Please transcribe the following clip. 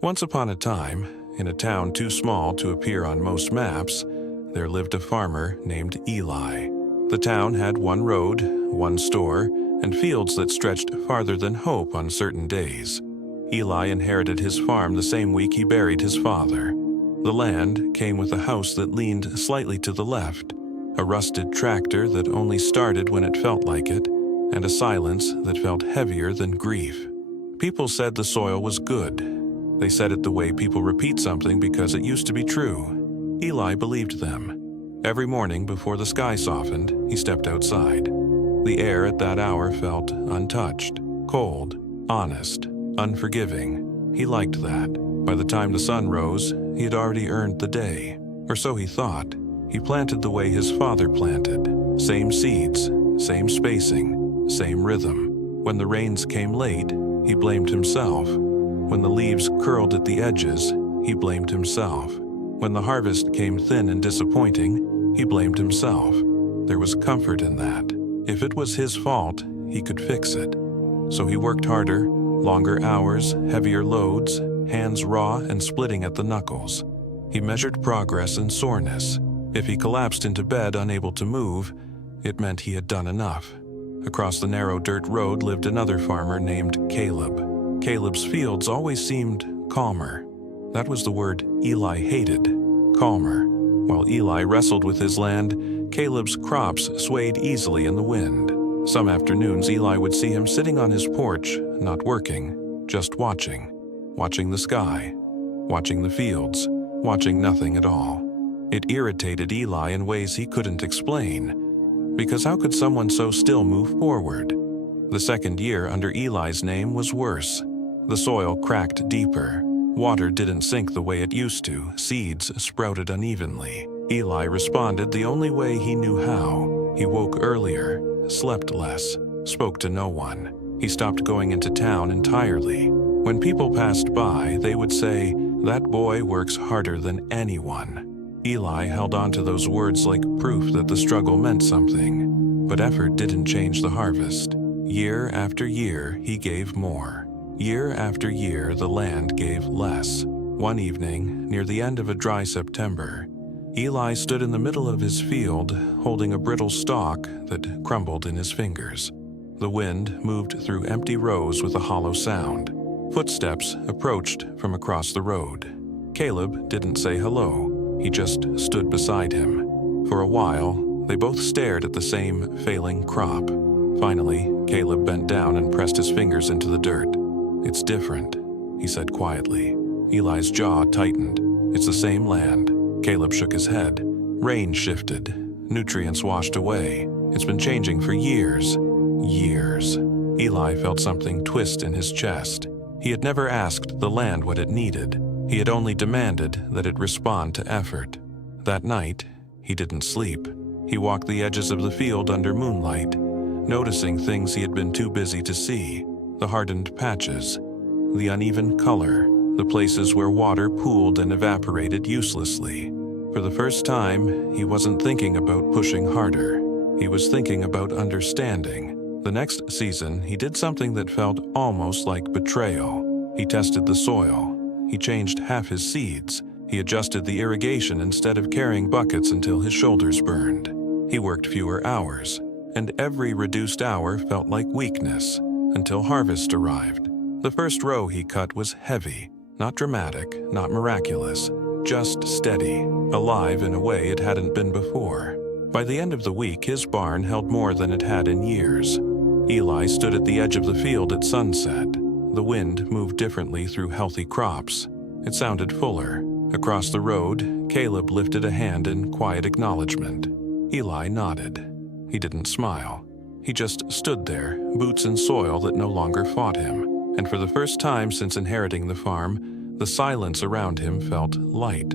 Once upon a time, in a town too small to appear on most maps, there lived a farmer named Eli. The town had one road, one store, and fields that stretched farther than hope on certain days. Eli inherited his farm the same week he buried his father. The land came with a house that leaned slightly to the left, a rusted tractor that only started when it felt like it, and a silence that felt heavier than grief. People said the soil was good. They said it the way people repeat something because it used to be true. Eli believed them. Every morning before the sky softened, he stepped outside. The air at that hour felt untouched, cold, honest, unforgiving. He liked that. By the time the sun rose, he had already earned the day. Or so he thought. He planted the way his father planted. Same seeds, same spacing, same rhythm. When the rains came late, he blamed himself. When the leaves curled at the edges, he blamed himself. When the harvest came thin and disappointing, he blamed himself. There was comfort in that. If it was his fault, he could fix it. So he worked harder, longer hours, heavier loads, hands raw and splitting at the knuckles. He measured progress and soreness. If he collapsed into bed unable to move, it meant he had done enough. Across the narrow dirt road lived another farmer named Caleb. Caleb's fields always seemed calmer. That was the word Eli hated, calmer. While Eli wrestled with his land, Caleb's crops swayed easily in the wind. Some afternoons Eli would see him sitting on his porch, not working, just watching. Watching the sky, watching the fields, watching nothing at all. It irritated Eli in ways he couldn't explain. Because how could someone so still move forward? The second year under Eli's name was worse. The soil cracked deeper. Water didn't sink the way it used to. Seeds sprouted unevenly. Eli responded the only way he knew how. He woke earlier, slept less, spoke to no one. He stopped going into town entirely. When people passed by, they would say, "That boy works harder than anyone." Eli held on to those words like proof that the struggle meant something. But effort didn't change the harvest. Year after year, he gave more. Year after year, the land gave less. One evening, near the end of a dry September, Eli stood in the middle of his field, holding a brittle stalk that crumbled in his fingers. The wind moved through empty rows with a hollow sound. Footsteps approached from across the road. Caleb didn't say hello. He just stood beside him. For a while, they both stared at the same failing crop. Finally, Caleb bent down and pressed his fingers into the dirt. "It's different," he said quietly. Eli's jaw tightened. "It's the same land." Caleb shook his head. Rain shifted. Nutrients washed away. It's been changing for years. Years. Eli felt something twist in his chest. He had never asked the land what it needed. He had only demanded that it respond to effort. That night, he didn't sleep. He walked the edges of the field under moonlight, noticing things he had been too busy to see. The hardened patches, the uneven color, the places where water pooled and evaporated uselessly. For the first time, he wasn't thinking about pushing harder. He was thinking about understanding. The next season, he did something that felt almost like betrayal. He tested the soil. He changed half his seeds. He adjusted the irrigation instead of carrying buckets until his shoulders burned. He worked fewer hours, and every reduced hour felt like weakness, until harvest arrived. The first row he cut was heavy, not dramatic, not miraculous, just steady, alive in a way it hadn't been before. By the end of the week, his barn held more than it had in years. Eli stood at the edge of the field at sunset. The wind moved differently through healthy crops. It sounded fuller. Across the road, Caleb lifted a hand in quiet acknowledgement. Eli nodded. He didn't smile. He just stood there, boots in soil that no longer fought him. And for the first time since inheriting the farm, the silence around him felt light.